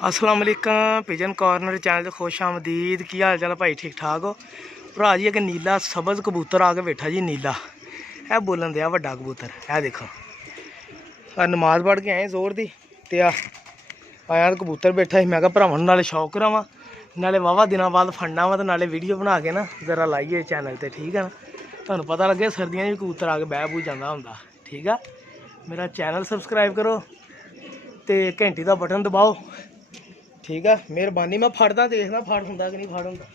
अस्सलाम वालेकुम pigeon corner channel से खुश आमदीद। की हाल चाल भाई, ठीक ठाक हो भरा जी? एक नीला सबज कबूतर आके बैठा जी, नीला है बोलन दिया वड्डा कबूतर है। देखो नमाज पढ़ के आए जोर दी ते आया कबूतर बैठा ही। मैं भरावां नाले शौक करावां, नाले वाहवा दिनों बाद फड़ना वा, तो नाले वीडियो बना के ना जरा लाइए चैनल पर, ठीक है ना। तुहानूं पता लगे सर्दियों भी कबूतर आके बह बू जाता होंदा, ठीक है। मेरा चैनल सबसक्राइब करो तो घंटी का बटन दबाओ, ठीक है। मेहरबानी। मैं फड़दा देखना फड़ होंदा कि नहीं फड़ होंदा।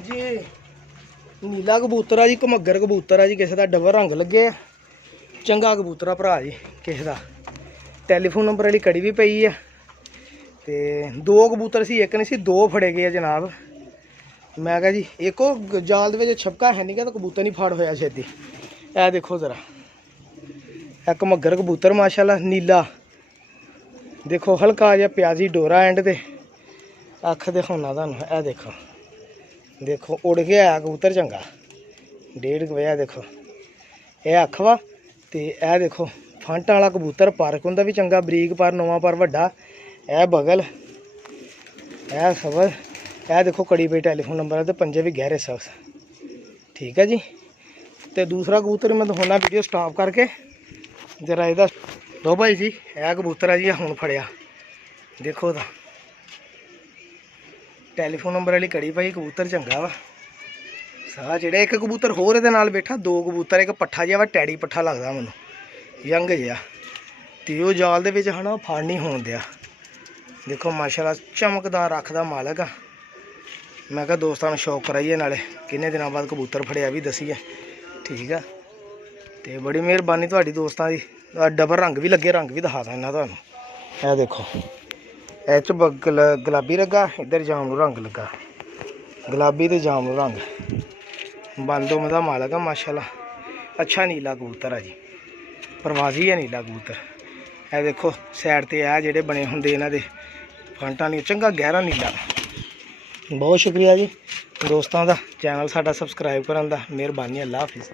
जी नीला कबूतर आ जी, घमग्गर कबूतर आ जी, किसी का डबल रंग लगे, चंगा कबूतर आ भरा जी किसी का। टैलीफोन नंबर वाली कड़ी भी पई है, ਤੇ 2 ਕਬੂਤਰ ਸੀ, ਇੱਕ ਨਹੀਂ ਸੀ, 2 ਫੜੇ ਗਏ ਆ ਜਨਾਬ। ਮੈਂ ਕਿਹਾ ਜੀ ਇੱਕ ਉਹ ਜਾਲ ਦੇ ਵਿੱਚ ਛਪਕਾ ਹੈ ਨਹੀਂ ਗਾ ਤਾਂ ਕਬੂਤਰ ਨਹੀਂ ਫੜ ਹੋਇਆ ਛੇਤੀ। ਇਹ ਦੇਖੋ ਜ਼ਰਾ, ਇੱਕ ਮੱਗਰ ਕਬੂਤਰ ਮਾਸ਼ਾਅੱਲਾ ਨੀਲਾ, ਦੇਖੋ ਹਲਕਾ ਜਿਹਾ ਪਿਆਜ਼ੀ ਡੋਰਾ ਐਂਡ ਤੇ। ਅੱਖ ਦਿਖਾਉਣਾ ਤੁਹਾਨੂੰ, ਇਹ ਦੇਖੋ, ਦੇਖੋ ਉੜ ਕੇ ਆਇਆ ਕਬੂਤਰ ਚੰਗਾ 1.5 ਵਜੇ। ਦੇਖੋ ਇਹ ਅੱਖ ਵਾ, ਤੇ ਇਹ ਦੇਖੋ ਫੰਟ ਵਾਲਾ ਕਬੂਤਰ, ਪਾਰਕ ਹੁੰਦਾ ਵੀ ਚੰਗਾ, ਬਰੀਕ ਪਰ ਨਵਾਂ ਪਰ ਵੱਡਾ। ਇਹ ਬਗਲ, ਇਹ ਸਬਰ, ਇਹ ਦੇਖੋ ਕੜੀ ਪਈ ਟੈਲੀਫੋਨ ਨੰਬਰ ਤੇ ਪੰਜੇ ਵੀ ਗਹਿਰੇ ਸਖਸ। ਠੀਕ ਹੈ ਜੀ। ਤੇ ਦੂਸਰਾ ਕਬੂਤਰ ਮੈਂ ਦਿਖਾਉਣਾ ਵੀਡੀਓ ਸਟਾਪ ਕਰਕੇ ਜਰਾ ਇਹਦਾ। ਲੋ ਭਾਈ ਜੀ, ਇਹ ਕਬੂਤਰ ਹੈ ਜੀ, ਹੁਣ ਫੜਿਆ ਦੇਖੋ ਤਾਂ ਟੈਲੀਫੋਨ ਨੰਬਰ ਵਾਲੀ ਕੜੀ ਪਾਈ, ਕਬੂਤਰ ਚੰਗਾ ਵਾ। ਸਾਹ ਜਿਹੜਾ ਇੱਕ ਕਬੂਤਰ ਹੋਰ ਇਹਦੇ ਨਾਲ ਬੈਠਾ, 2 ਕਬੂਤਰ, ਇੱਕ ਪੱਠਾ ਜਿਹਾ ਵਾ, ਟੈਡੀ ਪੱਠਾ ਲੱਗਦਾ ਮੈਨੂੰ, ਯੰਗ ਜਿਹਾ। ਤੇ ਉਹ ਜਾਲ ਦੇ ਵਿੱਚ ਹਨਾ ਫੜ ਨਹੀਂ ਹੋਣ ਦਿਆ। ਦੇਖੋ ਮਾਸ਼ਾਅੱਲਾ ਚਮਕਦਾਰ ਰੱਖਦਾ ਮਾਲਕ ਆ। ਮੈਂ ਕਿਹਾ ਦੋਸਤਾਂ ਨੂੰ ਸ਼ੌਕ ਕਰਾਈਏ, ਨਾਲੇ ਕਿੰਨੇ ਦਿਨਾਂ ਬਾਅਦ ਕਬੂਤਰ ਫੜਿਆ ਵੀ ਦੱਸੀਏ। ਠੀਕ ਆ, ਤੇ ਬੜੀ ਮਿਹਰਬਾਨੀ ਤੁਹਾਡੀ ਦੋਸਤਾਂ ਦੀ। ਡਬਲ ਰੰਗ ਵੀ ਲੱਗੇ, ਰੰਗ ਵੀ ਦਿਖਾ ਦਿੰਦਾ ਤੁਹਾਨੂੰ। ਇਹ ਦੇਖੋ ਇਹ 'ਚ ਗੁਲਾਬੀ ਲੱਗਾ, ਇੱਧਰ ਜਾਮਨੂ ਰੰਗ ਲੱਗਾ, ਗੁਲਾਬੀ ਤੇ ਜਾਮਨੂ ਰੰਗ। ਬੰਦੋ ਦਾ ਮਾਲਕ ਆ ਮਾਸ਼ਾਅੱਲਾ। ਅੱਛਾ ਨੀਲਾ ਕਬੂਤਰ ਆ ਜੀ, ਪ੍ਰਵਾਜ਼ੀ ਹੈ ਨੀਲਾ ਕਬੂਤਰ। ਇਹ ਦੇਖੋ ਸਾਈਡ ਤੇ ਆ ਜਿਹੜੇ ਬਣੇ ਹੁੰਦੇ ਇਹਨਾਂ ਦੇ ਫੰਟਾਂ ਲਈ, ਚੰਗਾ ਗਹਿਰਾ ਨੀਲਾ। ਬਹੁਤ ਸ਼ੁਕਰੀਆ ਜੀ ਦੋਸਤਾਂ ਦਾ, ਚੈਨਲ ਸਾਡਾ ਸਬਸਕ੍ਰਾਈਬ ਕਰਨ ਦਾ। ਮਿਹਰਬਾਨੀ, ਅੱਲਾ ਹਾਫਿਜ਼।